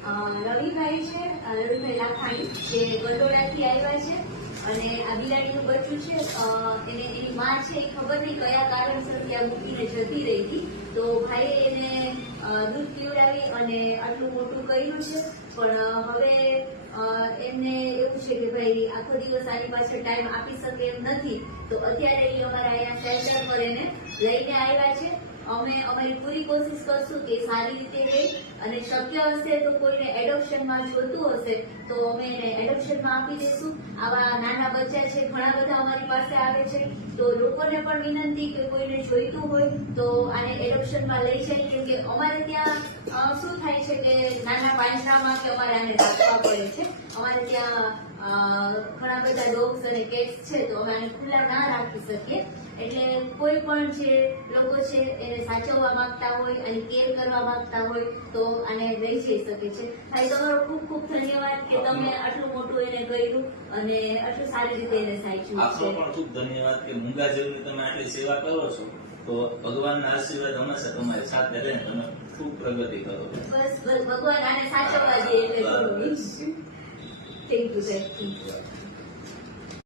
રવિભાઈ છે, રવિભાઈ લાખાણી, જે ગઢોડાથી આવ્યા છે અને આ બિલાડીનું બચ્ચું છે. એને એની માં છે એ ખબર નહીં કયા કારણસર ત્યાં મૂકીને જતી રહી હતી, તો ભાઈએ એને દૂધ પીવડાવી અને આટલું મોટું કર્યું છે. પણ હવે એમને એવું છે કે ભાઈ આખો દિવસ આની પાછળ ટાઈમ આપી શકે એમ નથી, તો અત્યારે એ અમારા અહીંયા સેન્ટર પર એને લઈને આવ્યા છે. અમે અમારી પૂરી કોશિશ કરશું કે સારી રીતે રહે અને શક્ય હશે તો કોઈને એડોપ્શનમાં જોતું હશે તો અમે એને એડોપ્શનમાં આપી દઈશું. આવા નાના બચ્ચા છે ઘણા બધા અમારી પાસે આવે છે, તો લોકોને પણ વિનંતી કે કોઈને જોઈતું હોય તો આને એડોપ્શનમાં લઈ જાય, કેમ કે અમારે ત્યાં શું થાય છે કે નાના પાંજરામાં કે અમારે આને રાખવા પડે છે. અમારે ત્યાં ઘણા બધા ડોગ્સ અને કેટ્સ છે, તો અમે આને ખુલ્લા ના રાખી શકીએ. એટલે કોઈ પણ જે લોકો છે એને સાચવવા માંગતા હોય અને કેર કરવા માંગતા હોય તો આને લઈ જઈ શકે છે. ભાઈ તમારો ખૂબ ખૂબ ધન્યવાદ કે તમે આટલું મોટું એને કર્યું અને આટલું સારી રીતે એને સાચવ્યું આપનો છે. પણ ખૂબ ધન્યવાદ કે મૂંગા જેવની તમે આટલી સેવા કરો છો, તો ભગવાનના આશીર્વાદ હંમેશા તમારી સાથે રહે, તમે ખૂબ પ્રગતિ કરો. બસ ભગવાન આને સાચવવા દે એટલે થેન્ક યુ સર.